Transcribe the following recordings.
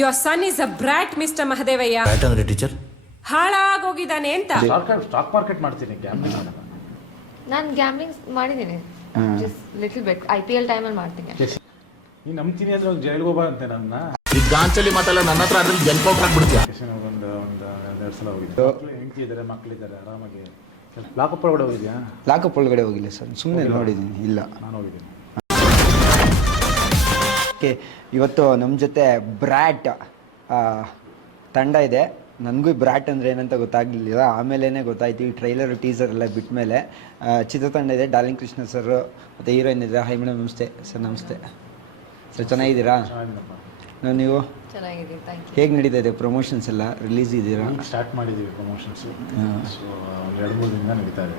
Your son is a brat mister Mahadevaiah brat ಅಂದ್ರೆ teacher ಹಾಳಾಗೋಗಿದ್ದಾನೆ ಅಂತ. ಸ್ಟಾಕ್ ಸ್ಟಾಕ್ ಮಾರ್ಕೆಟ್ ಮಾಡ್ತೀನಿ ಗ್ಯಾಮ್ಲಿಂಗ್ ಮಾಡಲ್ಲ ನಾನು ಗ್ಯಾಮ್ಲಿಂಗ್ ಮಾಡಿದ್ದೀನಿ. Just little bet I P L ಟೈಮಲ್ಲಿ ಮಾಡ್ತೀನಿ. ನೀನ್ ನಂಬ್ತೀನಿ ಅಂದ್ರೆ ಹೋಗಿ ಜೈಲ್ಗೆ ಹೋಗ್ಬಾ ಅಂತೆ ನನ್ನ. ಈ ಗಾಂಚಲಿ ಮಾತಲ್ಲ ನನ್ನ ಹತ್ರ ಅದ್ರಲ್ಲಿ ಜಲ್ಪೌಟ್ ಆಗ್ಬಿಡ್ತೀಯ? ಒಂದು ಒಂದು ಎರಡು ಸಲ ಹೋಗಿದ್ದೆ. ಮಕ್ಳು ಹೆಂಡತಿ ಇದ್ದಾರೆ ಮಕ್ಕಳಿದ್ದಾರೆ ಆರಾಮಾಗಿ. ಲಾಕಪ್ ಒಳಗಡೆ ಹೋಗಿದ್ಯಾ? ಲಾಕಪ್ ಒಳಗಡೆ ಹೋಗಿಲ್ಲ ಸರ್. ಸುಮ್ಮನೆ ನೋಡಿದ್ದೀನಿ ಇಲ್ಲ. ನಾನು ಹೋಗಿದ್ದೀನಿ. ಓಕೆ ಇವತ್ತು ನಮ್ಮ ಜೊತೆ ಬ್ರ್ಯಾಟ್ ತಂಡ ಇದೆ. ನನಗೂ ಬ್ರ್ಯಾಟ್ ಅಂದರೆ ಏನಂತ ಗೊತ್ತಾಗಲಿಲ್ಲ. ಆಮೇಲೆ ಗೊತ್ತಾಯ್ತು ಈ ಟ್ರೈಲರ್ ಟೀಸರ್ ಎಲ್ಲ ಬಿಟ್ಟ ಮೇಲೆ ಚಿತ್ರತಂಡ ಇದೆ. ಡಾರ್ಲಿಂಗ್ ಕೃಷ್ಣ ಸರ್ ಮತ್ತು ಹೀರೋಯಿನ್ ಇದೆ ಹೈ ಮೇಡಮ್ ನಮಸ್ತೆ. ಸರ್ ನಮಸ್ತೆ. ಸರ್ ಚೆನ್ನಾಗಿದ್ದೀರಾ? ನೀವು? ಚೆನ್ನಾಗಿದೆ ಥ್ಯಾಂಕ್ ಯು ಹೇಗೆ ನಡೀತಾ ಇದೆ ಪ್ರಮೋಷನ್ಸ್ ಎಲ್ಲ? ರಿಲೀಸ್ ಇದ್ದೀರಾ? ಸ್ಟಾರ್ಟ್ ಮಾಡಿದ್ದೀವಿ ಪ್ರಮೋಷನ್ಸ್ ಸೊ ಎರಡು ಮೂರು ದಿನ ನಡೀತಾ ಇದೆ.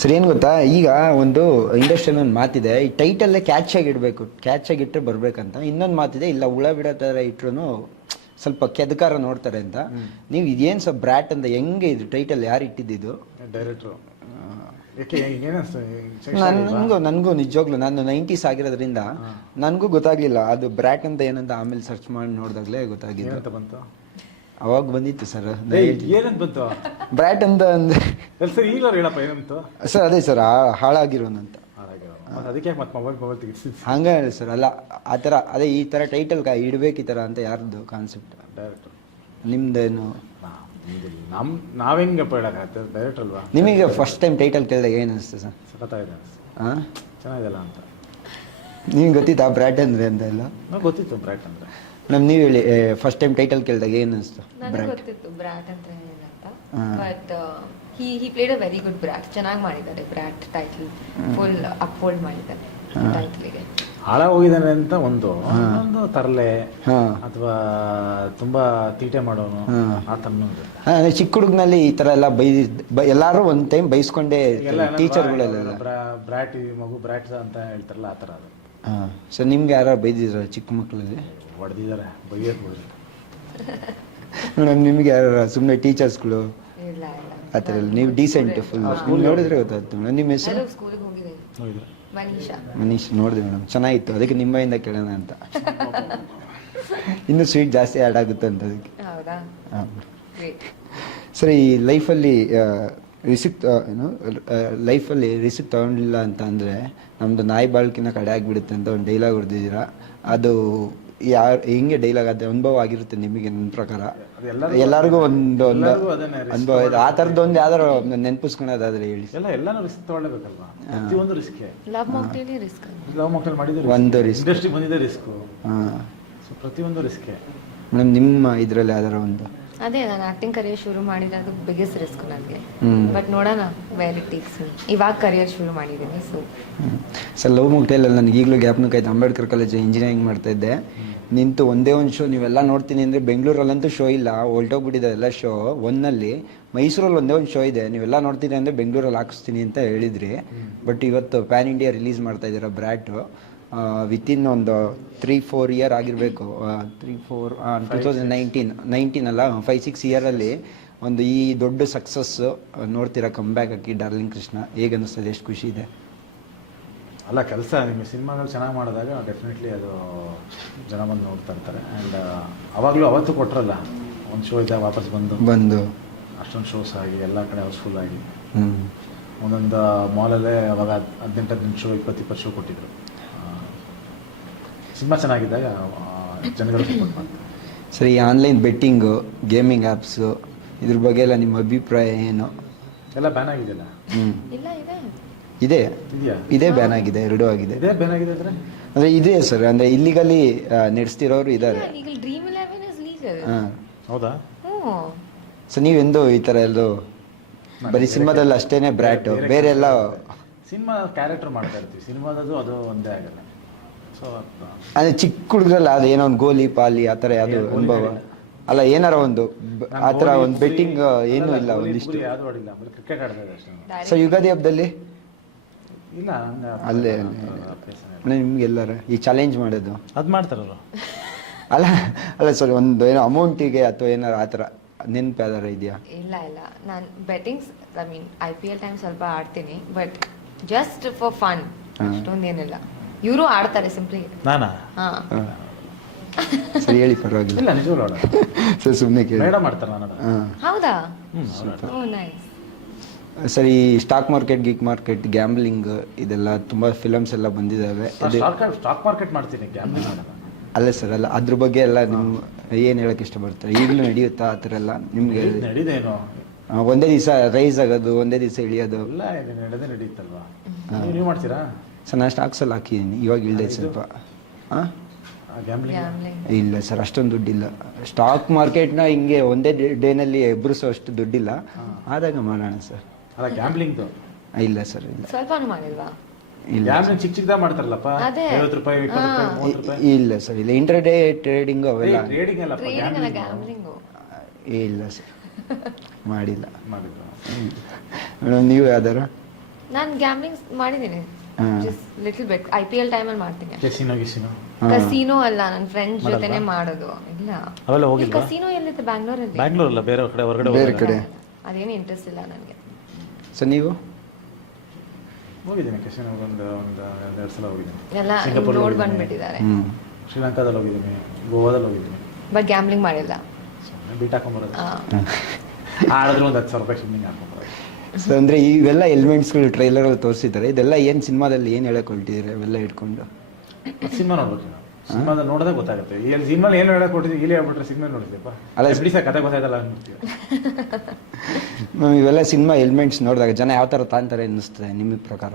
ಸರ್ ಏನು ಗೊತ್ತಾ? ಈಗ ಒಂದು ಇಂಡಸ್ಟ್ರಿಯಲ್ ಒಂದು ಮಾತಿದೆ. ಈ ಟೈಟಲ್ಲೇ ಕ್ಯಾಚ್ ಆಗಿ ಇಡಬೇಕು ಕ್ಯಾಚ್ ಆಗಿಟ್ಟರೆ ಬರ್ಬೇಕಂತ. ಇನ್ನೊಂದು ಮಾತಿದೆ ಇಲ್ಲ ಹುಳ ಬಿಡೋ ಥರ ಇಟ್ಟರು ಸ್ವಲ್ಪ ಕೆದಕಾರ ನೋಡ್ತಾರೆ ಅಂತ. ನೀವು ಇದೇನು ಸರ್ ಬ್ರ್ಯಾಟ್ ಅಂತ ಹೆಂಗೆ ಇದು ಟೈಟಲ್ ಯಾರು ಇಟ್ಟಿದ್ದು ಡೈರೆಕ್ಟ್ರು ನನಗೂ ನನಗೂ ನಿಜವಾಗ್ಲೂ ನಾನು ನೈಂಟೀಸ್ ಆಗಿರೋದ್ರಿಂದ ನನಗೂ ಗೊತ್ತಾಗ್ಲಿಲ್ಲ. ಅದು ಬ್ರ್ಯಾಕ್ ಅಂತ ಏನಂತ ಆಮೇಲೆ ಸರ್ಚ್ ಮಾಡಿ ನೋಡಿದಾಗಲೇ ಗೊತ್ತಾಗಿದ್ದು. ಬಂತು? ಅವಾಗ ಬಂದಿತ್ತು ಸರ್ ಏನಂತ ಬಂತು? ಬ್ರ್ಯಾಟ್ ಅಂತ ಅಂದ್ರೆ ಸರ್ ಹೇಳಪ್ಪ ಏನಂತ? ಸರ್ ಅದೇ ಸರ್ ಹಾಳಾಗಿರೋನಂತ. ಅದಕ್ಕೆ ಮತ್ತೆ ಮೊಬೈಲ್ ಮೊಬೈಲ್ ತೆಗಿಸಿ ಹಂಗೆ ಸರ್ ಅಲ್ಲ ಆ ಥರ ಅದೇ ಈ ಥರ ಟೈಟಲ್ ಇಡ್ಬೇಕು ಈ ಥರ ಅಂತ ಯಾರ್ದು ಕಾನ್ಸೆಪ್ಟ್ ನಿಮ್ದೇನು? ನಮ್ ನಾವ್ ಹೆಂಗಪ್ಪ ಹೇಳಕ್ಕಾಗತ್ತೆ ಡೈರೆಕ್ಟ್ ಅಲ್ವಾ? ನಿಮಗೆ ಫಸ್ಟ್ ಟೈಮ್ ಟೈಟಲ್ ಕೇಳಿದಾಗ ಏನು ಅನಿಸ್ತು ಸರ್? ಸಖತ್ತಾಗಿದೆ ಹಾಂ ಚೆನ್ನಾಗಿದೆಲ್ಲ ಅಂತ. ನಿಮ್ಗೆ ಗೊತ್ತಿತ್ತಾ ಬ್ರ್ಯಾಟ್ ಅಂದ್ರೆ ಅಂತ ಎಲ್ಲ? ನಂಗೆ ಗೊತ್ತಿತ್ತು ಬ್ರ್ಯಾಟ್ ಅಂದ್ರೆ. ನಮ್ ನೀವು ಹೇಳಿ ಫಸ್ಟ್ ಟೈಮ್ ಟೈಟಲ್ ಕೇಳಿದಾಗ ಏನು ಅನಿಸ್ತು? ನನಗೆ ಬ್ರ್ಯಾಟ್. ಗೊತ್ತಿತ್ತು ಬ್ರ್ಯಾಟ್ ಅಂತ. ಏನಂತ ಹಾ. But he he played a very good brat. ಚೆನ್ನಾಗಿ ಮಾಡಿದ್ದಾರೆ ಬ್ರ್ಯಾಟ್ ಟೈಟಲ್ ಫುಲ್ ಅಪ್ಹೋಲ್ಡ್ ಮಾಡಿದ್ದಾರೆ ಟೈಟ್ಲಿಗೆ ಹಾಳಾಗಿ ಹೋಗಿದ್ದಾನೆ ಅಂತ ಒಂದು ಒಂದು ತರಲೆ ಹಾಂ. ಅಥವಾ ತುಂಬಾ ತೀಟೆ ಮಾಡೋನು ಆ ತರನು ಅಂದರೆ ಚಿಕ್ಕ ಹುಡುಗನಲ್ಲಿ ಈ ತರ ಎಲ್ಲ ಬೈ ಬೈ ಎಲ್ಲರೂ ಒಂದು ಟೈಮ್ ಬೈಸ್ಕೊಂಡೇ ಟೀಚರ್ಗಳೆಲ್ಲ ಬ್ರಾಟ್ ಮಗು ಬ್ರಾಟ್ ಅಂತ ಹೇಳ್ತಾರಲ್ಲ ಆ ಥರ ಅದು. ಹಾಂ ಸರ್ ನಿಮ್ಗೆ ಯಾರು ಬೈದಿದ್ರ ಚಿಕ್ಕ ಮಕ್ಕಳಲ್ಲಿ ಹೊಡೆದಿದ್ದಾರೆ ಬೈಯೋದು ಹೋಗಿ ಮೇಡಮ್ ನಿಮ್ಗೆ ಯಾರು ಸುಮ್ಮನೆ ಟೀಚರ್ಸ್ಗಳು? ಇಲ್ಲ ಇಲ್ಲ. ಆ ಥರ ನೀವು ಡೀಸೆಂಟ್ ಫುಲ್ ನೋಡಿದ್ರೆ ಗೊತ್ತಾಯ್ತು ಮೇಡಮ್ ನಿಮ್ಮ ಹೆಸರು? ಮನೀಷಾ ಮನೀಶ್ ನೋಡಿದೆ ಮೇಡಮ್. ಚೆನ್ನಾಗಿತ್ತು. ಅದಕ್ಕೆ ನಿಮ್ಮೆಯಿಂದ ಕೇಳೋಣ ಅಂತ. ಇನ್ನೂ ಸ್ವೀಟ್ ಜಾಸ್ತಿ ಆ್ಯಡ್ ಆಗುತ್ತೆ ಅಂತ ಅದಕ್ಕೆ. ಹೌದಾ? ಹಾಂ. ಗ್ರೇಟ್ ಸರಿ ಈ ಲೈಫಲ್ಲಿ ರಿಸಿಪ್ಟ್ ಏನು ಲೈಫಲ್ಲಿ ರಿಸಿಪ್ಟ್ ತಗೊಂಡಿಲ್ಲ ಅಂತ ಅಂದರೆ ನಮ್ಮದು ನಾಯಿ ಬಾಳ್ಕಿನ ಕಡೆ ಆಗಿಬಿಡುತ್ತೆ ಅಂತ ಒಂದು ಡೈಲಾಗ್ ಹೊಡೆದಿದ್ದೀರಾ? ಅದು ಯಾರು ಹೆಂಗೆ ಡೈಲಾಗ್ ಅದು ಅನುಭವ ಆಗಿರುತ್ತೆ ನಿಮಗೆ ನನ್ನ ಪ್ರಕಾರ? ಎಲ್ಲರಿಗೂ- ಒಂದು ಒಂದು ಅದನ್ನೇ ಅನುಭವ ಇದೆ. ಆ ಥರದ್ದು ಒಂದು ಯಾವ್ದಾರು ನೆನಪಿಸ್ಕೊಳೋದಾದ್ರೆ ಹೇಳಿ. ಎಲ್ಲ ಎಲ್ಲಾನು ರಿಸ್ಕ್ ತಗೊಳ್ಳೇಬೇಕಲ್ವಾ ಪ್ರತಿಯೊಂದು ರಿಸ್ಕ್ ಲವ್ ಮಾಕ್ಟೇಲಿ ರಿಸ್ಕ್ ಲವ್ ಮಕ್ಕಳು ಮಾಡಿದ್ರೆ ಒಂದು ರಿಸ್ಕ್ ಇಂಡಸ್ಟ್ರಿ ಬಂದಿದೆ ರಿಸ್ಕ್ ಹಾಂ. ಸೊ ಪ್ರತಿಯೊಂದು ರಿಸ್ಕೆ ಮೇಡಮ್ ನಿಮ್ಮ ಇದರಲ್ಲಿ ಯಾವ್ದಾರ ಒಂದು? ಅದೇ ನಾನು ಆಕ್ಟಿಂಗ್ ಕರಿಯರ್ ಶುರು ಮಾಡಿರೋದು ಬಿಗ್ಗೆಸ್ಟ್ ರಿಸ್ಕ್ ನನಗೆ ಬಟ್ ನೋಡೋಣ ವೇರ್ ಇಟ್ ಟೇಕ್ಸ್ ಮೀ ಇವಾಗ ಕರಿಯರ್ ಶುರು ಮಾಡಿದ್ದೀನಿ ಸೊ ಸರ್ ಲವ್ ಮುಗ್ಟೈಲಲ್ಲಿ ನನಗೆ ಈಗಲೂ ಕಾಯ್ತು ಅಂಬೇಡ್ಕರ್ ಕಾಲೇಜ್ ಇಂಜಿನಿಯರಿಂಗ್ ಮಾಡ್ತಾ ಇದ್ದೆ. ನಿಂತು ಒಂದೇ ಒಂದು ಶೋ ನೀವೆಲ್ಲ ನೋಡ್ತೀನಿ ಅಂದರೆ ಬೆಂಗಳೂರಲ್ಲಂತೂ ಶೋ ಇಲ್ಲ ಹೊಲ್ಟೋಗ್ಬಿಟ್ಟಿದೆ ಎಲ್ಲ ಶೋ ಒಂದಲ್ಲಿ ಮೈಸೂರಲ್ಲಿ ಒಂದೇ ಒಂದು ಶೋ ಇದೆ. ನೀವೆಲ್ಲ ನೋಡ್ತೀನಿ ಅಂದರೆ ಬೆಂಗಳೂರಲ್ಲಿ ಹಾಕಿಸ್ತೀನಿ ಅಂತ ಹೇಳಿದ್ರಿ. ಬಟ್ ಇವತ್ತು ಪ್ಯಾನ್ ಇಂಡಿಯಾ ರಿಲೀಸ್ ಮಾಡ್ತಾ ಇದ್ದೀರಾ ಬ್ರ್ಯಾಟು ವಿತಿನ್ ಒಂದು ತ್ರೀ ಫೋರ್ ಇಯರ್ ಆಗಿರಬೇಕು. Three four two thousand nineteen nineteen ಅಲ್ಲ ಫೈವ್ ಸಿಕ್ಸ್ ಇಯರಲ್ಲಿ ಒಂದು ಈ ದೊಡ್ಡ ಸಕ್ಸಸ್ಸು ನೋಡ್ತೀರಾ ಕಂಬ್ಯಾಕ್ ಹಾಕಿ ಡಾರ್ಲಿಂಗ್ ಕೃಷ್ಣ ಹೇಗೆ ಅನ್ನಿಸ್ತದೆ ಎಷ್ಟು ಖುಷಿ ಇದೆ? ಅಲ್ಲ ಕೆಲಸ ನಿಮ್ಮ ಸಿನಿಮಾಗಳು ಚೆನ್ನಾಗಿ ಮಾಡಿದಾಗ ಡೆಫಿನೆಟ್ಲಿ ಅದು ಜನ ಬಂದು ನೋಡ್ತಾ ಇರ್ತಾರೆ. ಆ್ಯಂಡ್ ಅವಾಗಲೂ ಅವತ್ತು ಕೊಟ್ಟರಲ್ಲ ಒಂದು ಶೋ ಇದ್ದಾಗ ವಾಪಸ್ ಬಂದು. ಬಂದು. ಅಷ್ಟೊಂದು ಶೋಸ್ ಆಗಿ ಎಲ್ಲ ಕಡೆ ಹೌಸ್ಫುಲ್ ಆಗಿ. ಒಂದೊಂದು ಮಾಲಲ್ಲೇ ಅವಾಗ ಹದಿನೆಂಟು ಹದಿನೆಂಟು ಶೋ ಇಪ್ಪತ್ತು ಇಪ್ಪತ್ತು ಶೋ ಕೊಟ್ಟಿದ್ರು. ಸಿನಿಮಾ ಚೆನ್ನಾಗಿದ್ದಾಗ ಜನಗಳು ಸಪೋರ್ಟ್ ಮಾಡ್ತಾರೆ. ಸರಿ ಈ ಆನ್ಲೈನ್ ಬೆಟ್ಟಿಂಗು ಗೇಮಿಂಗ್ ಆ್ಯಪ್ಸು ಇದ್ರ ಬಗ್ಗೆ ಎಲ್ಲ ನಿಮ್ಮ ಅಭಿಪ್ರಾಯ ಏನು? ಎಲ್ಲ ಬ್ಯಾನ್ ಆಗಿದೆಯಲ್ಲ? ಹ್ಞೂ ಇಲ್ಲ ಇದೆ. ಇದೆ? ಇದೆಯಾ? ಇದೇ ಬ್ಯಾನ್ ಆಗಿದೆ ಎರಡೂ ಆಗಿದೆ. ಇದೇ ಬ್ಯಾನ್ ಆಗಿದೆ ಅಂದ್ರೆ? ಅಂದರೆ ಇದೆ ಸರ್ ಅಂದರೆ ಇಲ್ಲಿಗಲ್ಲಿ ನಡೆಸ್ತಿರೋರು ಇದ್ದಾರೆ. ಈಗ ಡ್ರೀಮ್ ಇಲೆವೆನ್ ಇಸ್ ಲೀಗಲ್ ಹಾಂ. ಹೌದಾ? ಹ್ಞೂ. ಸೊ ನೀವೆಂದು ಈ ಥರ ಎಲ್ಲೋ ಬರೀ ಸಿನಿಮಾದಲ್ಲಿ ಅಷ್ಟೇನೆ ಬ್ರ್ಯಾಟು ಬೇರೆ ಎಲ್ಲ ಸಿನಿಮಾ ಕ್ಯಾರೆಕ್ಟರ್ ಮಾಡ್ತಾ ಇರ್ತೀವಿ. ಸಿನಿಮಾದದು ಅದು ಒಂದೇ ಆಗಲ್ಲ. ಸೊ ಅಂದರೆ ಚಿಕ್ಕ ಹುಡುಗರಲ್ಲ ಅದು ಏನೋ ಒಂದು ಗೋಲಿ ಪಾಲಿ ಆ ಥರ ಯಾವುದು ಅನುಭವ? ಅಲ್ಲ ಏನಾರ ಒಂದು ಆತರ ಆ ಥರ ಒಂದು ಬೆಟ್ಟಿಂಗ್ ಏನೂ ಇಲ್ಲ ಒಂದಿಷ್ಟು. ಸೊ ಯುಗಾದಿ ಹಬ್ಬದಲ್ಲಿ? ಇಲ್ಲ ಅಲ್ಲೇ ನಿಮ್ಗೆ ಎಲ್ಲಾರ ಈ ಚಾಲೆಂಜ್ ಮಾಡೋದು? ಅದು ಮಾಡ್ತಾರಲ್ಲ. ಅಲ್ಲ ಅಲ್ಲ ಸರಿ ಒಂದು ಏನೋ ಅಮೌಂಟಿಗೆ ಅಥವಾ ಏನಾರ ಆ ಥರ ನೆನಪು ಯಾವ್ದಾರ ಇದೆಯಾ? ಇಲ್ಲ ಇಲ್ಲ. ನಾನು bettings I mean I P L time ಸ್ವಲ್ಪ ಆಡ್ತೀನಿ ಬಟ್ ಜಸ್ಟ್ ಫಾರ್ ಫನ್ ಅಷ್ಟೊಂದು ಅಷ್ಟೊಂದೇನಿಲ್ಲ. ಇವರು ಆಡ್ತಾರೆ ಸಿಂಪ್ಲಿ ನಾನಾ? ಹಾ. ಸರಿ ಹೇಳಿ ಪರವಾಗಿಲ್ಲ. ಇಲ್ಲ ನಿಜವಲ್ಲ ಅವಳ ಸರ್ ಸುಮ್ಮನೆ ಕೇಳಿ. ಮೇಡಮ್ ಮಾಡ್ತಾರೆ ನಾನು ಹೌದಾ? ಓ ನೈಸ್ ಸರಿ ಸ್ಟಾಕ್ ಮಾರ್ಕೆಟ್ ಗೀಕ್ ಮಾರ್ಕೆಟ್ ಗ್ಯಾಂಬ್ಲಿಂಗ್ ಇದೆಲ್ಲ ತುಂಬ ಫಿಲಮ್ಸ್ ಎಲ್ಲ ಬಂದಿದ್ದಾವೆ ಅದು ಸ್ಟಾಕ್ ಸ್ಟಾಕ್ ಮಾರ್ಕೆಟ್ ಮಾಡ್ತೀನಿ ಮಾಡಲ್ಲ ಅಲ್ಲ ಸರ್ ಅಲ್ಲ ಅದ್ರ ಬಗ್ಗೆ ಎಲ್ಲ ನೀವು ಏನು ಹೇಳಕ್ಕೆ ಇಷ್ಟಪಡ್ತಾರೆ? ಈಗಲೂ ನಡೆಯುತ್ತಾ ಆ ಥರ ಎಲ್ಲ? ನಿಮಗೆ ನಡೀದೇನು? ಒಂದೇ ದಿವಸ ರೈಸ್ ಆಗೋದು ಒಂದೇ ದಿವಸ ಇಳಿಯೋದು. ಎಲ್ಲ ಇದು ನಡೆದೇ ನಡೀತಲ್ವಾ ನೀವು ನೀವು ಮಾಡ್ತೀರಾ? ಸರ್ ನಾನು ಸ್ಟಾಕ್ಸಲ್ಲಿ ಹಾಕಿದ್ದೀನಿ ಇವಾಗ ಇಲ್ಲದೆ ಸ್ವಲ್ಪ. ಹಾಂ ಇಲ್ಲ ಸರ್ ಅಷ್ಟೊಂದು ದುಡ್ಡಿಲ್ಲ. ಸ್ಟಾಕ್ ಮಾರ್ಕೆಟ್ನ ಹಿಂಗೆ ಒಂದೇ ಡೇನಲ್ಲಿ ಎಬ್ಬರಿಸೋ ಅಷ್ಟು ದುಡ್ಡಿಲ್ಲ. ಆದಾಗ ಮಾಡೋಣ ಸರ್. ಅಲ್ಲ ಇಲ್ಲ ಸರ್ ಇಲ್ಲ. ಸ್ವಲ್ಪನೂ ಮಾಡಿಲ್ವಾ? ಇಲ್ಲ ಗ್ಯಾಮ್ಲಿಂಗ್ ಚಿಕ್ಕ ಚಿಕ್ಕದಾಗ ಮಾಡ್ತಾರಲ್ಲಪ್ಪ? ಅದೇ. ಐವತ್ತು ರೂಪಾಯಿ ಇಪ್ಪತ್ತು ರೂಪಾಯಿ ಮೂವತ್ತು ರೂಪಾಯಿ? ಇ- ಇಲ್ಲ ಸರ್ ಇಲ್ಲ. ಇಂಟರ್ ಡೇ ಟ್ರೇಡಿಂಗು ಅವೆಲ್ಲ ಟ್ರೇಡಿಂಗ್ ಅಲ್ಲಪ್ಪ ಟ್ರೇಡಿಂಗ್ ಅಲ್ಲ ಗ್ಯಾಮ್ಲಿಂಗ್ ಗ್ಯಾಮ್ಲಿಂಗು ಇಲ್ಲ ಸರ್. ಮಾಡಿಲ್ಲ. ಮೇಡಮ್ ನೀವು ಯಾವ್ದಾರ ನಾನು ಗ್ಯಾಮ್ಲಿಂಗ್ ಮಾಡಿದ್ದೀನಿ. Little bet I P L ಟೈಮಲ್ಲಿ ಮಾಡ್ತೀನಿ ಕೆಸಿನೋ ಗಿಸಿನೋ. ಕಸಿನೋ ಅಲ್ಲ ನನ್ನ ಫ್ರೆಂಡ್ಸ್ ಮಾಡಲ್ವಾ? ಜೊತೆನೆ ಮಾಡೋದು. ಇಲ್ಲ. ಅವೆಲ್ಲ ಹೋಗಿಲ್ವಾ? ಕಸಿನೋ ಎಲ್ಲಿದೆ? ಬ್ಯಾಂಗ್ಳೂರಲ್ಲಿ. ಬ್ಯಾಂಗ್ಳೂರ್ ಅಲ್ಲ ಬೇರೆ ಕಡೆ ಹೊರಗಡೆ ಬೇರೆ ಹೋಗಿಲ್ಲ? ಕಡೆ. ಅದೇನು ಇಂಟ್ರೆಸ್ಟ್ ಇಲ್ಲ ನನಗೆ. ಸರ್ ನೀವು? ಹೋಗಿದ್ದೀನಿ ಕೆಸಿನೋ ಒಂದು ಒಂದು ಎರಡು ಸಲ ಹೋಗಿದ್ದೀನಿ. ಎಲ್ಲ ಸಿಂಗಾಪುರ್ ನೋಡ್. ಬಂದ್ಬಿಟ್ಟಿದ್ದಾರೆ. ಶ್ರೀಲಂಕಾದಲ್ಲಿ ಹೋಗಿದ್ದೀನಿ ಗೋವಾದಲ್ಲಿ ಹೋಗಿದ್ದೀನಿ. ಬಟ್ ಗ್ಯಾಮ್ಲಿಂಗ್ ಮಾಡಿಲ್ಲ. ಬೀಟ್ ಹಾಕೊಂಬರೋದು ಆಡಿದ್ರು ಆಡಿದ್ರೆ ಒಂದು ಹತ್ತು ಸಾವಿರ ರೂಪಾಯಿ ಸ್ವಿಮ್ಮಿಂಗ್ ಹಾಕೊಂಬರೋದು ಸೊ ಅಂದರೆ ಇವೆಲ್ಲ ಎಲಿಮೆಂಟ್ಸ್ಗಳು ಟ್ರೈಲರಲ್ಲಿ ತೋರಿಸಿದ್ದಾರೆ. ಇದೆಲ್ಲ ಏನು ಸಿನಿಮಾದಲ್ಲಿ ಏನು ಹೇಳಕ್ ಹೊರಟಿದ್ದಾರೆ ಅವೆಲ್ಲ ಇಟ್ಕೊಂಡು? ಸಿನಿಮಾ ನೋಡ್ಬೇಕು ನಾವು ಸಿನಿಮಾದ ನೋಡಿದ್ರೆ ಗೊತ್ತಾಗುತ್ತೆ. ಏನು ಸಿನಿಮಾ ಏನು ಹೇಳಕ್ ಕೊಟ್ಟಿದ್ದೀವಿ ಇಲ್ಲಿ ಹೇಳ್ಬಿಟ್ರೆ ಸಿನಿಮಾ ನೋಡಿದ್ಯಪ್ಪ ಅಲ್ಲ, ಎಸ್ ಸರ್ ಕತೆ ಗೊತ್ತಾಯ್ತಲ್ಲ ಅಂದ್ಬಿಡ್ತೀವಿ ಮ್ಯಾಮ್ ಇವೆಲ್ಲ ಸಿನಿಮಾ ಎಲಿಮೆಂಟ್ಸ್ ನೋಡಿದಾಗ ಜನ ಯಾವ ಥರ ತಾಂತಾರೆ ಅನ್ನಿಸ್ತದೆ ನಿಮ್ಮ ಪ್ರಕಾರ?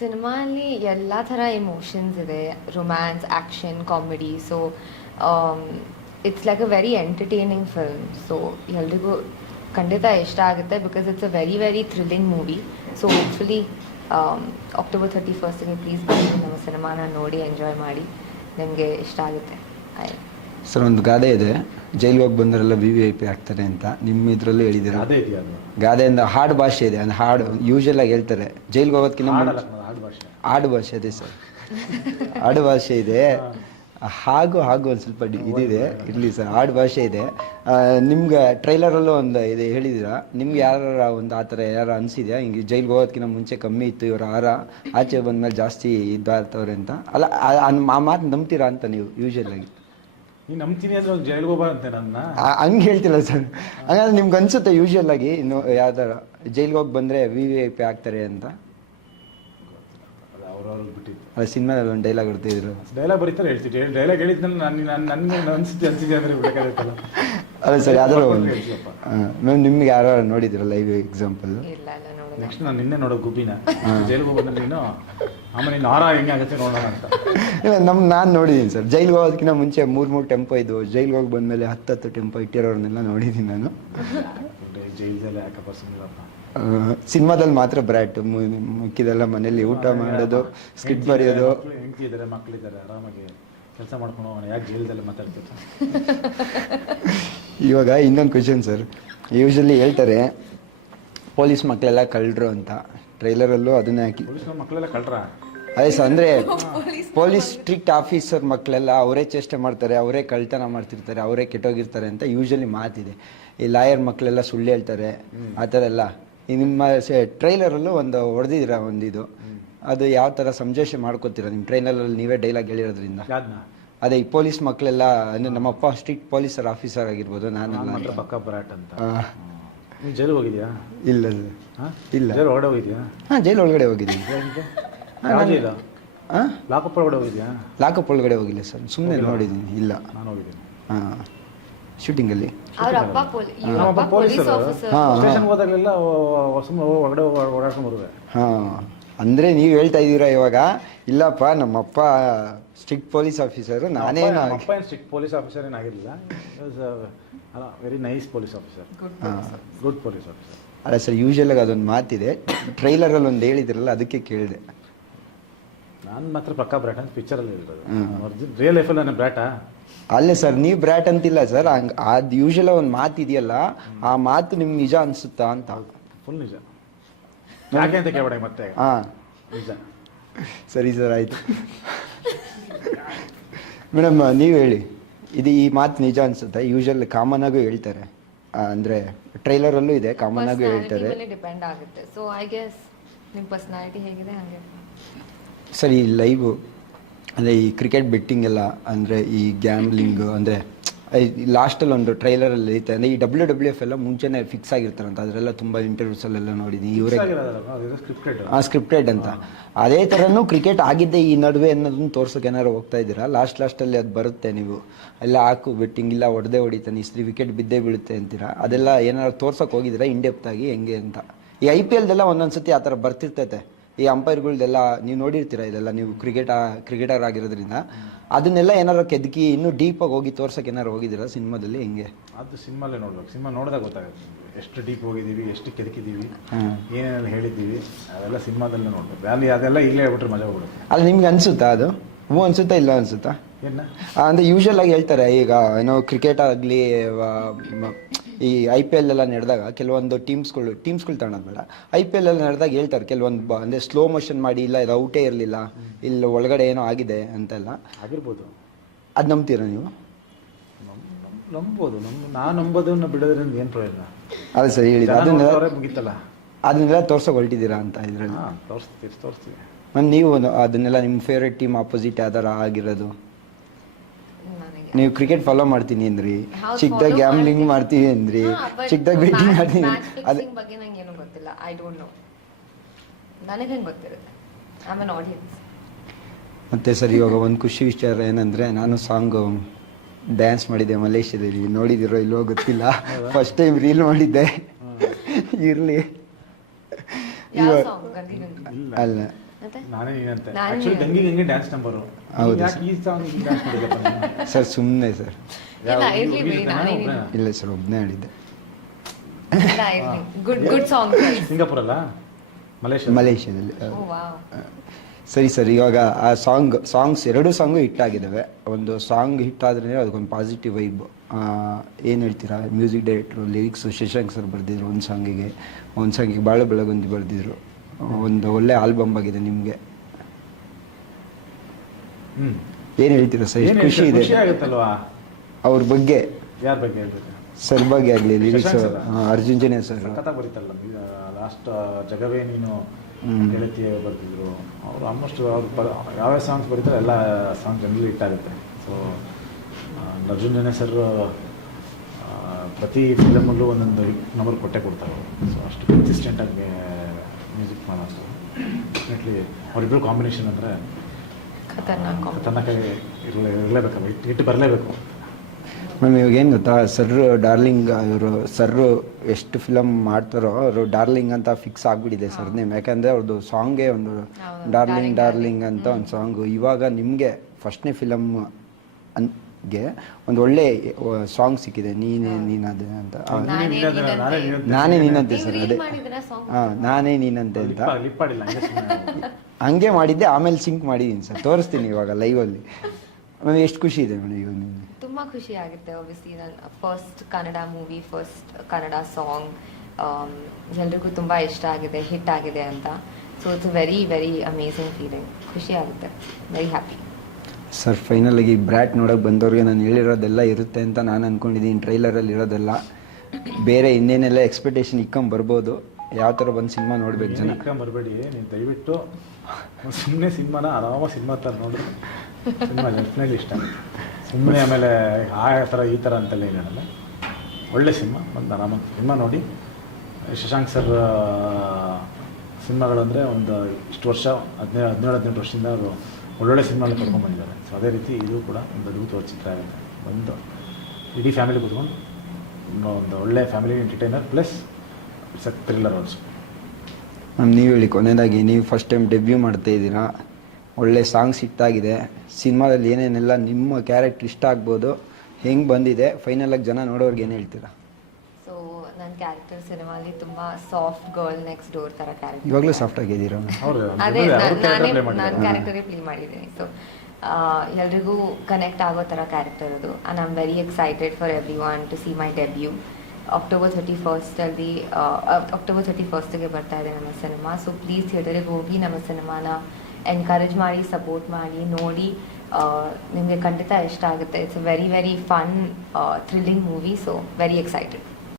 ಸಿನಿಮಾಲಿ ಎಲ್ಲ ಥರ ಇಮೋಷನ್ಸ್ ಇದೆ. Romance action comedy so it's like a very entertaining film so ಎಲ್ರಿಗೂ ಖಂಡಿತ ಇಷ್ಟ ಆಗುತ್ತೆ because it's a very very thrilling movie so hopefully October thirty ಫಸ್ಟ್ಗೆ ಪ್ಲೀಸ್ ಬನ್ನಿ ನಮ್ಮ ಸಿನಿಮಾನ ನೋಡಿ ಎಂಜಾಯ್ ಮಾಡಿ. ನಿಮಗೆ ಇಷ್ಟ ಆಗುತ್ತೆ. ಆಯ್ತು ಸರ್ ಒಂದು ಗಾದೆ ಇದೆ. ಜೈಲಿಗೆ ಹೋಗಿ ಬಂದರೆಲ್ಲ ವಿ ವಿ ಐ ಪಿ ಆಗ್ತಾರೆ ಅಂತ. ನಿಮ್ಮ ಇದರಲ್ಲೂ ಹೇಳಿದ್ದೀರ? ಗಾದೆ ಅಂದ್ರೆ ಹಾಡು ಭಾಷೆ ಇದೆ. ಅಂದ್ರೆ ಹಾಡು ಯೂಶಲ್ ಆಗಿ ಹೇಳ್ತಾರೆ. ಜೈಲಿಗೆ ಹೋಗೋದಕ್ಕಿಂತ ಹಾಡು ಭಾಷೆ. ಅದೇ ಸರ್ ಹಾಡು ಭಾಷೆ ಇದೆ. ಹಾಗೂ ಹಾಗೂ ಒಂದು ಸ್ವಲ್ಪ ಡಿ- ಇದಿದೆ ಇರಲಿ ಸರ್ ಆಡ್ ಭಾಷೆ ಇದೆ. ಆ, ನಿಮ್ಗೆ ಟ್ರೈಲರಲ್ಲೂ ಒಂದು ಇದೆ ಹೇಳಿದಿರಾ ನಿಮ್ಗೆ ಯಾರು ಒಂದು ಆ ಥರ ಯಾರು ಅನಿಸಿದ್ಯಾ? ಹಿಂಗೆ ಜೈಲ್ಗೆ ಹೋಗೋದಕ್ಕಿಂತ ಮುಂಚೆ ಕಮ್ಮಿ ಇತ್ತು ಇವರ ಆರ ಆಚೆ ಬಂದ್ಮೇಲೆ ಜಾಸ್ತಿ ಇದ್ದಾರ್ತವ್ರೆ ಅಂತ? ಅಲ್ಲ ಆ- ಆ ಮಾತು ನಂಬ್ತೀರಾ ಅಂತ ನೀವು ಯೂಶಲ್ ಆಗಿ? ನೀನು ನಂಬ್ತೀನಿ ಅಂದ್ರೆ ಅವ್ನು ಜೈಲ್ಗೆ ಹೋಗ್ಬಾ ಅಂತೆ ನನ್ನ. ಆ- ಹಂಗೆ ಹೇಳ್ತಿಲ್ಲ ಸರ್. ಹಂಗಂದ್ರೆ ನಿಮ್ಗೆ ಅನ್ಸುತ್ತೆ ಯೂಶಲ್ ಆಗಿ ಇನ್ನು ಯಾವ್ದಾರ? ಜೈಲ್ಗೆ ಹೋಗಿ ಬಂದರೆ ವಿ ವಿ ಐ ಪಿ ಆಗ್ತಾರೆ ಅಂತ? ಅವ್ರವ್ರಿಗೆ ಬಿಟ್ಟಿದ್ದು. ಅಲ್ಲ ಸಿನಿಮಾದಲ್ಲಿ ಒಂದು ಡೈಲಾಗ್ ಹೊಡ್ತಿದ್ರು. ಡೈಲಾಗ್ ಬರೀತಾರೆ ಹೇಳ್ತೀವಿ ಡೈಲಾಗ್ ಹೇಳಿದ್ನಲ್ಲ ನಾನು ನನ್ನ ನನಗೆ ಅನಿಸುತ್ತೆ ಅನ್ಸಿದೆ ಅಂದ್ರೆ ಬಿಡಕ್ಕಾಗುತ್ತಲ್ಲ ಅಲ್ಲ ಸರ್ ಯಾವ್ದಾರು ಒಂದು. ಮ್ಯಾಮ್ ನಿಮ್ಗೆ ಯಾರು ನೋಡಿದ್ರು ಲೈವ್ ಎಕ್ಸಾಂಪಲ್ ಇಲ್ಲ ನೆಕ್ಸ್ಟ್ ನಾನು ನಿನ್ನೆ ನೋಡೋ ಗುಬ್ಬಿನ. ಜೈಲಿಗೆ ಹೋಗೋದ್ರೆ ನೀನು ಆಮೇಲೆ ನೀನು ಹಾರ ಹೆಂಗೆ ಆಗುತ್ತೆ ನೋಡೋಣ ಅಂತ. ಇಲ್ಲ ನಮ್ಮ ನಾನು ನೋಡಿದ್ದೀನಿ ಸರ್. ಜೈಲ್ಗೆ ಹೋಗೋದಕ್ಕಿಂತ ಮುಂಚೆ ಮೂರು ಮೂರು ಟೆಂಪೋ ಇದ್ವು. ಜೈಲ್ಗೆ ಹೋಗಿ ಬಂದಮೇಲೆ ಹತ್ತು ಹತ್ತು ಟೆಂಪೋ ಇಟ್ಟಿರೋರನ್ನೆಲ್ಲ ನೋಡಿದ್ದೀನಿ ನಾನು. ಜೈಲ್ದಲ್ಲೇ ಯಾಕಪ್ಪ ಸಿನಿಮಾದಲ್ಲಿ ಮಾತ್ರ ಬ್ರ್ಯಾಟ್ ಮುಕ್ಕಿದೆಲ್ಲ ಮನೇಲಿ ಊಟ ಮಾಡೋದು ಸ್ಕಿಟ್ ಬರೆಯೋದು. ಹೆಂಡತಿ ಇದ್ದಾರೆ ಮಕ್ಕಳಿದ್ದಾರೆ ಆರಾಮಾಗಿ ಕೆಲಸ ಮಾಡ್ಕೊಂಡು ಹೋಗೋಣ ಯಾಕೆ ಜೈಲ್ದಲ್ಲೇ ಮಾತಾಡ್ತಿತ್ತು ಇವಾಗ ಇನ್ನೊಂದು ಕ್ವಶನ್ ಸರ್ ಯೂಶಲಿ ಹೇಳ್ತಾರೆ ಪೊಲೀಸ್ ಮಕ್ಕಳೆಲ್ಲ ಕಳ್ಳರು ಅಂತ. ಟ್ರೈಲರಲ್ಲೂ ಅದನ್ನೇ ಹಾಕಿ. ಪೊಲೀಸ್ ಮಕ್ಕಳೆಲ್ಲ ಕಳ್ರ ಅದೇ ಸರ್ ಅಂದರೆ ಪೊಲೀಸ್ ಸ್ಟ್ರಿಕ್ಟ್ ಆಫೀಸರ್ ಮಕ್ಕಳೆಲ್ಲ ಅವರೇ ಚೇಷ್ಟೆ ಮಾಡ್ತಾರೆ ಅವರೇ ಕಳ್ತನ ಮಾಡ್ತಿರ್ತಾರೆ ಅವರೇ ಕೆಟ್ಟೋಗಿರ್ತಾರೆ ಅಂತ ಯೂಶಲಿ ಮಾತಿದೆ. ಈ ಲಾಯರ್ ಮಕ್ಕಳೆಲ್ಲ ಸುಳ್ಳು ಹೇಳ್ತಾರೆ ಆ ಥರ ಎಲ್ಲ. ಈ ನಿಮ್ಮ ಟ್ರೈಲರಲ್ಲೂ ಒಂದು ಹೊಡೆದಿದ್ದೀರ ಒಂದು ಇದು? ಅದು ಯಾವ ಥರ ಸಂಜೇಷ ಮಾಡ್ಕೋತೀರಾ ನಿಮ್ಮ ಟ್ರೈಲರಲ್ಲಿ ನೀವೇ ಡೈಲಾಗ್ ಹೇಳಿರೋದ್ರಿಂದ? ಅದೇ ಈ ಪೊಲೀಸ್ ಮಕ್ಕಳೆಲ್ಲ ಅಂದರೆ ನಮ್ಮಪ್ಪ ಸ್ಟ್ರಿಕ್ಟ್ ಪೊಲೀಸರ್ ಆಫೀಸರ್ ಆಗಿರ್ಬೋದು ನಾನು ಪಕ್ಕ ಬರಾಟ್ ಅಂತ. ನೀನು ಹೋಗಿದ್ಯಾ? ಇಲ್ಲ ಇಲ್ಲ. ಜೈಲ್ ಒಳಗಡೆ ಹೋಗಿದ್ಯಾ? ಹಾಂ ಜೈಲ್ ಒಳಗಡೆ ಹೋಗಿದ್ದೀನಿ. ಲಾಕಪ್ ಒಳಗಡೆ? ಹೋಗಿದ್ಯಾ? ಲಾಕಪ್ ಒಳಗಡೆ ಹೋಗಿಲ್ಲ ಸರ್. ಸುಮ್ಮನೆ ನೋಡಿದ್ದೀನಿ. ಇಲ್ಲ. ನಾನು ಹೋಗಿದ್ದೀನಿ. ಹಾಂ. ಶೂಟಿಂಗಲ್ಲಿ ಅವ್ರ ಅಪ್ಪ ಪೊಲೀ- ಇವ್ರ ನಮ್ಮ ಅಪ್ಪ ಅಪ್ಪ ಪೊಲೀಸ್ ಆಫೀಸರ್. ಹಾ. ಸ್ಟೇಷನ್ಗೆ ಹೋದಾಗಲೆಲ್ಲ ಸುಮ್ಮನೆ ಹೊರಗಡೆ ಓಡಾಡ್ಕೊಂಡು ಬರುವೆ. ಹಾಂ. ಅಂದರೆ ನೀವು ಹೇಳ್ತಾ ಇದ್ದೀರಾ ಇವಾಗ ಇಲ್ಲಪ್ಪ ನಮ್ಮಪ್ಪ ಸ್ಟ್ರಿಕ್ಟ್ ಪೊಲೀಸ್ ಆಫೀಸರ್ ನಾನೇನು ನಮ್ಮ ಅಪ್ಪ ಏನು ಸ್ಟ್ರಿಕ್ಟ್ ಪೊಲೀಸ್ ಆಫೀಸರ್ ಏನಾಗಿರಲಿಲ್ಲ ಅಲ್ಲ very nice police officer good police officer ಅಲ್ಲ ಸರ್ ಯೂಶಲಾಗಿ ಅದೊಂದು ಮಾತಿದೆ. ಟ್ರೈಲರಲ್ಲಿ ಒಂದು ಹೇಳಿದ್ರಲ್ಲ ಅದಕ್ಕೆ ಕೇಳಿದೆ. ನಾನು ಮಾತ್ರ ಪಕ್ಕ ಬ್ರಾಟ್ ಅಂತ ಪಿಕ್ಚರಲ್ಲಿ ಇರೋದು. ರಿಯಲ್ ಲೈಫಲ್ಲಿ ನಾನು ಬ್ರಾಟಾ ಅಲ್ಲೇ ಸರ್ ನೀವು ಬ್ರ್ಯಾಟ್ ಅಂತಿಲ್ಲ ಸರ್. ಹಂಗ್ ಅದು ಯೂಶಲ್ ಒಂದು ಮಾತು ಇದೆಯಲ್ಲ ಆ ಮಾತು ನಿಮ್ಗೆ ನಿಜ ಅನ್ಸುತ್ತಾ ಅಂತ. ಫುಲ್ ನಿಜ. ಯಾಕೆ ಅಂತ ಕೇಳಬೇಡ ಮತ್ತೆ. ಹಾಂ. ನಿಜ. ಸರಿ ಸರ್ ಆಯ್ತು. ಮೇಡಮ್ ನೀವು ಹೇಳಿ. ಇದು ಈ ಮಾತು ನಿಜ ಅನ್ಸುತ್ತೆ? ಯೂಶಲ್ ಕಾಮನ್ ಆಗೂ ಹೇಳ್ತಾರೆ. ಅಂದ್ರೆ ಟ್ರೈಲರ್ ಟ್ರೈಲರಲ್ಲೂ ಇದೆ ಕಾಮನ್ ಆಗೂ ಹೇಳ್ತಾರೆ. ಡಿಪೆಂಡ್ ಆಗುತ್ತೆ. ಸೊ ಐ ಗೆಸ್ ನಿಮ್ಮ ಪರ್ಸನಾಲಿಟಿ ಹೇಗಿದೆ ಹಾಗೆ. ಸರ್ ಈ ಲೈವ್ ಅಂದರೆ ಈ ಕ್ರಿಕೆಟ್ ಬೆಟ್ಟಿಂಗ್ ಎಲ್ಲ ಅಂದರೆ ಈ ಗ್ಯಾಮ್ಲಿಂಗ್ ಅಂದರೆ ಲಾಸ್ಟಲ್ಲಿ ಒಂದು ಟ್ರೈಲರಲ್ಲಿ ಐತೆ ಅಂದರೆ ಈ ಡಬ್ಲ್ಯೂ ಡಬ್ಲ್ಯೂ ಎಫ್ ಎಲ್ಲ ಮುಂಚೆನೇ ಫಿಕ್ಸ್ ಆಗಿರ್ತಾರಂತ. ಅದರೆಲ್ಲ ತುಂಬ ಇಂಟರ್ವ್ಯೂಸಲ್ಲೆಲ್ಲ ನೋಡಿದ್ದೀನಿ. ಇವರೇ ಸ್ಕ್ರಿಪ್ಟೆಡ್ ಆ ಸ್ಕ್ರಿಪ್ಟೆಡ್ ಅಂತ. ಅದೇ ಥರನೂ ಕ್ರಿಕೆಟ್ ಆಗಿದ್ದೆ ಈ ನಡುವೆ ಅನ್ನೋದನ್ನು ತೋರ್ಸೋಕೆ ಏನಾರು ಹೋಗ್ತಾ ಇದ್ದೀರಾ? ಲಾಸ್ಟ್ ಲಾಸ್ಟಲ್ಲಿ ಅದು ಬರುತ್ತೆ ನೀವು. ಎಲ್ಲ ಹಾಕು ಬೆಟ್ಟಿಂಗ್ ಇಲ್ಲ ಹೊಡೆದೇ ಹೊಡಿತಾನೆ. ಇಸ್ತ್ರಿ ವಿಕೆಟ್ ಬಿದ್ದೇ ಬೀಳುತ್ತೆ ಅಂತೀರಾ? ಅದೆಲ್ಲ ಏನಾದ್ರು ತೋರ್ಸೋಕೆ ಹೋಗಿದ್ದೀರಾ? ಇಂಡೆಪ್ತಾಗಿ ಹೆಂಗೆ ಅಂತ. ಈ ಐ ಪಿ ಎಲ್ದೆಲ್ಲ ಒಂದೊಂದು ಸತಿ ಆ ಥರ ಬರ್ತಿರ್ತೈತೆ. ಈ ಅಂಪೈರ್ಗಳ್ದೆಲ್ಲ ನೀವು ನೋಡಿರ್ತೀರಾ ಇದೆಲ್ಲ? ನೀವು ಕ್ರಿಕೆಟ ಕ್ರಿಕೆಟರ್ ಆಗಿರೋದ್ರಿಂದ. ಅದನ್ನೆಲ್ಲ ಏನಾರು ಕೆದಕಿ ಇನ್ನೂ ಡೀಪಾಗಿ ಹೋಗಿ ತೋರ್ಸೋಕೆ ಏನಾರು ಹೋಗಿದ್ದೀರಾ ಸಿನಿಮಾದಲ್ಲಿ ಹೆಂಗೆ? ಅದು ಸಿನಿಮಾಲೇ ನೋಡ್ಬೇಕು. ಸಿನಿಮಾ ನೋಡಿದಾಗ ಗೊತ್ತಾಗುತ್ತೆ ಎಷ್ಟು ಡೀಪ್ ಹೋಗಿದ್ದೀವಿ ಎಷ್ಟು ಕೆದಕಿದ್ದೀವಿ. ಏನೇನೆಲ್ಲ ಹೇಳಿದ್ದೀವಿ ಅದೆಲ್ಲ ಸಿನಿಮಾದಲ್ಲೇ ನೋಡ್ಬೇಕು. ಅಲ್ಲಿ ಅದೆಲ್ಲ ಇಲ್ಲೇ ಹೇಳ್ಬಿಟ್ರೆ ಮಜಾ ಹೋಗ್ಬಿಡುತ್ತೆ. ಅಲ್ಲಿ ನಿಮ್ಗೆ ಅನಿಸುತ್ತಾ ಅದು? ಹ್ಞೂ ಅನಿಸುತ್ತಾ ಇಲ್ಲ ಅನಿಸುತ್ತಾ? ಏನ? ಅಂದರೆ ಯೂಶಲ್ ಆಗಿ ಹೇಳ್ತಾರೆ ಈಗ ಏನೋ ಕ್ರಿಕೆಟ್ ಆಗಲಿ ಈ ಐ ಪಿ ಎಲ್ ಎಲ್ಲ ನಡೆದಾಗ ಕೆಲವೊಂದು ಟೀಮ್ಸ್ಗಳು ಟೀಮ್ಸ್ಗಳು ತಗೊಳೋದು ಬೇಡ. ಐ ಪಿ ಎಲ್ ಎಲ್ಲ ನಡೆದಾಗ ಹೇಳ್ತಾರೆ ಕೆಲವೊಂದು ಬ ಅಂದರೆ ಸ್ಲೋ ಮೋಷನ್ ಮಾಡಿ ಇಲ್ಲ ಇದು ಔಟೇ ಇರಲಿಲ್ಲ ಇಲ್ಲಿ ಒಳಗಡೆ ಏನೋ ಆಗಿದೆ ಅಂತೆಲ್ಲ. ಆಗಿರ್ಬೋದು. ಅದು ನಂಬ್ತೀರಾ ನೀವು? ನಂಬೋದು ನಮ್ ನಾನು ನಂಬೋದನ್ನ ಬಿಡೋದ್ರಿಂದ ಏನು ಪ್ರಯೋಜನ? ಅದೇ ಸರಿ ಹೇಳಿದ ಜನ ಅದನ್ನೆಲ್ಲ ನೋಡ್ದವ್ರೆ ಮುಗೀತಲ್ಲ? ಅದನ್ನೆಲ್ಲ ತೋರ್ಸೋಕೆ ಹೊರಟಿದ್ದೀರಾ ಅಂತ ಇದರಲ್ಲಿ? ಹಾಂ ತೋರಿಸ್ತೀವಿ ತೋರಿಸ್ತೀವಿ. ಮ್ಯಾಮ್ ನೀವು ಅದನ್ನೆಲ್ಲ ನಿಮ್ಮ ಫೇವ್ರೆಟ್ ಟೀಮ್ ಆಪೋಸಿಟ್ ಯಾವ್ದಾರ ಆಗಿರೋದು? ನೀವು ಕ್ರಿಕೆಟ್ ಫಾಲೋ ಮಾಡ್ತೀನಿ ಅಂದ್ರಿ. ಚಿಕ್ಕದಾಗ ಗ್ಯಾಮ್ಲಿಂಗ್ ಮಾಡ್ತೀನಿ. ಮಾಡ್ತೀವಿ ಅಂದ್ರಿ. ಚಿಕ್ಕದಾಗ ಬೆಟ್ಟಿಂಗ್ ಮಾಡ್ತೀನಿ. ಅದು ಬಗ್ಗೆ ನಂಗೆ ಏನು ಗೊತ್ತಿಲ್ಲ. ಐ ಡೋಂಟ್ ನೋ ನನಗೆ ಹೆಂಗೆ ಗೊತ್ತಿರುತ್ತೆ? ಐ ಆಮ್ ಆಡಿಯನ್ಸ್ ಮತ್ತೆ ಸರ್ ಇವಾಗ ಒಂದು ಖುಷಿ ವಿಚಾರ ಏನಂದ್ರೆ ನಾನು ಸಾಂಗ್ ಡ್ಯಾನ್ಸ್ ಮಾಡಿದ್ದೆ ಮಲೇಷ್ಯಾದಲ್ಲಿ. ನೋಡಿದಿರೋ ಇಲ್ವೋ ಗೊತ್ತಿಲ್ಲ. ಫಸ್ಟ್ ಟೈಮ್ ರೀಲ್ ಮಾಡಿದ್ದೆ. ಇರಲಿ. ಅಲ್ಲ. ನಾನೇ ನೀನಂತೆ. ನಾನೇ ಆಕ್ಚುಲಿ ನೀನಂತೆ. ಗಂಗಿ ಗಂಗೆ ಡ್ಯಾನ್ಸ್ ನಂಬರು ಹೌದು ಯಾಕೆ ಈ ಸಾಂಗ್ ಡ್ಯಾನ್ಸ್ ಮಾಡಿದಪ್ಪ ನೀನು? ಸರ್ ಸುಮ್ಮನೆ ಸರ್. ಇಲ್ಲ ಯಾವ- ಇರ್ಲಿ ಬಿಡಿ ಒಬ್ನೇ ನಾನೇ ಒಬ್ನೇ? ಇಲ್ಲ ಸರ್ ಒಬ್ಬನೇ ಆಡಿದ್ದೆ ಇಲ್ಲ ಇರ್ಲಿ. ಗುಡ್ ಗುಡ್ ಸಾಂಗ್ ಸಿಂಗಾಪುರ್ ಅಲ್ಲ ಮಲೇಷ್ಯಾ? ಮಲೇಷ್ಯಾದಲ್ಲಿ ಓ ವಾವ್ ಸರಿ ಸರ್ ಇವಾಗ ಆ ಸಾಂಗ್ ಸಾಂಗ್ಸ್ ಎರಡು ಸಾಂಗು ಹಿಟ್ ಆಗಿದ್ದಾವೆ ಒಂದು ಸಾಂಗ್ ಹಿಟ್ ಆದ್ರೆ ಅದಕ್ಕೊಂದು ಪಾಸಿಟಿವ್ ವೈಬ್ ಏನು ಹೇಳ್ತೀರಾ? ಮ್ಯೂಸಿಕ್ ಡೈರೆಕ್ಟ್ರು ಲಿರಿಕ್ಸು ಶಶಾಂಕ್ ಸರ್ ಬರೆದಿದ್ರು ಒಂದು ಸಾಂಗಿಗೆ ಒಂದು ಸಾಂಗಿಗೆ ಬಾಳೆ ಬೆಳಗೊಂದು ಬರೆದಿದ್ರು. ಒಂದು ಒಳ್ಳೆ ಆಲ್ಬಮ್ ಆಗಿದೆ ನಿಮಗೆ. ಏನು ಹೇಳ್ತೀರಾ ಸರ್? ಎಷ್ಟು ಖುಷಿ ಇದೆ. ಆಗುತ್ತಲ್ವಾ? ಅವ್ರ ಬಗ್ಗೆ. ಯಾರ ಬಗ್ಗೆ ಹೇಳ್ಬೇಕು ಸರ್ ಬಗ್ಗೆ ಆಗಲಿ ಲಿರಿಕ್ಸ್? ಅರ್ಜುನ್ ಜನೇ ಸರ್. ಸಖತ್ತಾಗಿ ಬರೀತಲ್ಲ ಲಾಸ್ಟ್ ಜಗವೇ ನೀನು. ಗೆಳತಿಯ ಬರ್ತಿದ್ರು. ಅವರು ಆಲ್ಮೋಸ್ಟ್ ಅವ್ರು ಯಾವ ಯಾವ್ಯಾವ ಸಾಂಗ್ಸ್ ಬರೀತಾರೆ ಎಲ್ಲ ಸಾಂಗ್ ಜನರಲಿ ಇಟ್ಟಾಗುತ್ತೆ ಸೊ ಅರ್ಜುನ್ ಜನ ಸರ್ ಪ್ರತಿ ಫಿಲಮಲ್ಲೂ ಒಂದೊಂದು ನಂಬರ್ ಕೊಟ್ಟೆ ಕೊಡ್ತಾರೆ ಸೊ ಅಷ್ಟು ಕನ್ಸಿಸ್ಟೆಂಟಾಗಿ ಮ್ಯೂಸಿಕ್ ಮಾಡೋದು ಡೆಫಿನೆಟ್ಲಿ ಅವರಿಬ್ಬರು ಕಾಂಬಿನೇಷನ್ ಅಂದರೆ ಇರಲೇ ಇರಲೇಬೇಕಲ್ಲ ಇಟ್ಟು ಇಟ್ಟು ಬರಲೇಬೇಕು. ಮ್ಯಾಮ್ ಇವಾಗ ಏನು ಗೊತ್ತಾ? ಸರ್ ಡಾರ್ಲಿಂಗ್ ಇವರು ಸರ್ ಎಷ್ಟು ಫಿಲಮ್ ಮಾಡ್ತಾರೋ ಅವರು ಡಾರ್ಲಿಂಗ್ ಅಂತ ಫಿಕ್ಸ್ ಆಗಿಬಿಟ್ಟಿದೆ ಸರ್ ನೇಮ್ ಯಾಕಂದರೆ ಅವ್ರದ್ದು ಸಾಂಗೇ ಒಂದು ಡಾರ್ಲಿಂಗ್ ಡಾರ್ಲಿಂಗ್ ಅಂತ ಒಂದು ಸಾಂಗು ಇವಾಗ ನಿಮಗೆ ಫಸ್ಟ್ನೇ ಫಿಲಮ್ ಗೆ ಒಂದು ಒಳ್ಳೆ ಸಾಂಗ್ ಸಿಕ್ಕಿದೆ ನೀನೇ ನೀನದೆ ಅಂತ. ನಾನೇ ನೀನಂತೆ, ಸರ್ ಅದೇ. ನಾನೇ ನೀನಂತೆ ಅಂತ. ಹಂಗೆ ಮಾಡಿದ್ದೆ ಆಮೇಲೆ ಸಿಂಕ್ ಮಾಡಿದ್ದೀನಿ ಸರ್ ತೋರಿಸ್ತೀನಿ ಇವಾಗ ಲೈವಲ್ಲಿ ಮ್ಯಾಮ್ ಎಷ್ಟು ಖುಷಿ ಇದೆ ಮೇಡಮ್ ಇವಾಗ ನಿಮಗೆ. ತುಂಬಾ ಖುಷಿ ಆಗುತ್ತೆ ಒಬ್ವಿಯಸ್ಲಿ ನನ್ನ first Kannada movie first Kannada song ಎಲ್ರಿಗೂ ತುಂಬಾ ಇಷ್ಟ ಆಗಿದೆ ಹಿಟ್ ಆಗಿದೆ ಅಂತ. So it's very very amazing feeling ಖುಷಿ ಆಗುತ್ತೆ ವೆರಿ ಹ್ಯಾಪಿ ಸರ್ ಫೈನಲ್ ಆಗಿ ಬ್ರ್ಯಾಟ್ ನೋಡೋಕೆ ಬಂದವ್ರಿಗೆ ನಾನು ಹೇಳಿರೋದೆಲ್ಲ ಇರುತ್ತೆ ಅಂತ ನಾನು ಅಂದ್ಕೊಂಡಿದ್ದೀನಿ ಟ್ರೈಲರಲ್ಲಿ ಇರೋದೆಲ್ಲ. ಬೇರೆ ಇನ್ನೇನೆಲ್ಲ ಎಕ್ಸ್ಪೆಕ್ಟೇಷನ್ ಇಕ್ಕೊಂಡು ಬರ್ಬೋದು. ಯಾವ ಥರ ಬಂದು ಸಿನಿಮಾ ನೋಡ್ಬೇಕು ಜನ? ಬರಬೇಡಿ. ನೀವು ದಯವಿಟ್ಟು ಸುಮ್ಮನೆ ಸಿನಿಮಾನ ಆರಾಮ ಸಿನಿಮಾ ಥರ ನೋಡಿ. ಸಿನಿಮಾ ಡೆಫಿನೆಟ್ಲಿ ಇಷ್ಟ ಸುಮ್ಮನೆ ಆಮೇಲೆ ಆ ಥರ ಈ ಥರ ಅಂತೆಲ್ಲ ಏನಿರಲ್ಲ ಒಳ್ಳೆ ಸಿನಿಮಾ ಒಂದು ಆರಾಮಾಗಿ ಸಿನಿಮಾ ನೋಡಿ. ಶಶಾಂಕ್ ಸರ್ ಸಿನಿಮಾಗಳು ಅಂದರೆ ಒಂದು ಇಷ್ಟು ವರ್ಷ ಹದಿನೇಳು ಹದಿನೇಳು, ಹದಿನೆಂಟು ವರ್ಷದಿಂದ ಅವರು ಒಳ್ಳೊಳ್ಳೆ ಸಿನಿಮಾಗಳು ಕರ್ಕೊಂಡ್ಬಂದಿದ್ದಾರೆ. ಸೊ ಅದೇ ರೀತಿ ಇದು ಕೂಡ ಒಂದು ಅದ್ಭುತವಾದ ಚಿತ್ರ ಆಗುತ್ತೆ ಒಂದು ಇಡೀ ಫ್ಯಾಮಿಲಿ ಕುತ್ಕೊಂಡು ಒಂದು- ಒಳ್ಳೆ family entertainer plus it's a thriller also ma'am ನೀವು ಹೇಳಿ ಕೊನೆಯದಾಗಿ ನೀವು ಫಸ್ಟ್ ಟೈಮ್ ಡೆಬ್ಯೂ ಮಾಡ್ತಾ ಇದ್ದೀರಾ? ಒಳ್ಳೆ ಸಾಂಗ್ಸ್ ಹಿಟ್ಟಾಗಿದೆ ಸಿನಿಮಾದಲ್ಲಿ ಏನೇನೆಲ್ಲ ನಿಮ್ಮ ಕ್ಯಾರೆಕ್ಟರ್ ಇಷ್ಟ ಆಗ್ಬೋದು? ಹೆಂಗೆ ಬಂದಿದೆ? ಫೈನಲಾಗಿ ಜನ ನೋಡೋರ್ಗೆ ಏನು ಹೇಳ್ತೀರಾ? ಕ್ಯಾರೆಕ್ಟರ್ ಸಿನಿಮಾಲಿ ತುಂಬಾ ಸಾಫ್ಟ್ ಗರ್ಲ್ ನೆಕ್ಸ್ಟ್ ಡೋರ್ ತರ ಕ್ಯಾರೆಕ್ಟರ್ ಇವಾಗಲೇ ಸಾಫ್ಟ್ ಆಗಿದ್ದೀರಾ? ಅವರು ಅದೇ ನಾನ್- ನಾನೇ ಪ್ಲೇ ನಾನು ಮಾಡಿದ್ದಾರೆ ಕ್ಯಾರೆಕ್ಟರೇ ಪ್ಲೇ ಮಾಡಿದ್ದೀನಿ. ಸೊ ಎಲ್ರಿಗೂ ಕನೆಕ್ಟ್ ಆಗೋ ತರ ಕ್ಯಾರೆಕ್ಟರ್ ಅದು. And I am very excited for everyone to see my debut October thirty ಫಸ್ಟಲ್ಲಿ October thirty ಫಸ್ಟಿಗೆ ಬರ್ತಾ ಇದೆ ನಮ್ಮ ಸಿನಿಮಾ ಸೊ ಪ್ಲೀಸ್ ಥಿಯೇಟರಿಗೆ ಹೋಗಿ ನಮ್ಮ ಸಿನಿಮಾನ ಎನ್ಕರೇಜ್ ಮಾಡಿ ಸಪೋರ್ಟ್ ಮಾಡಿ ನೋಡಿ. ನಿಮಗೆ ಖಂಡಿತ ಇಷ್ಟ ಆಗುತ್ತೆ. It's very very fun thrilling movie so very excited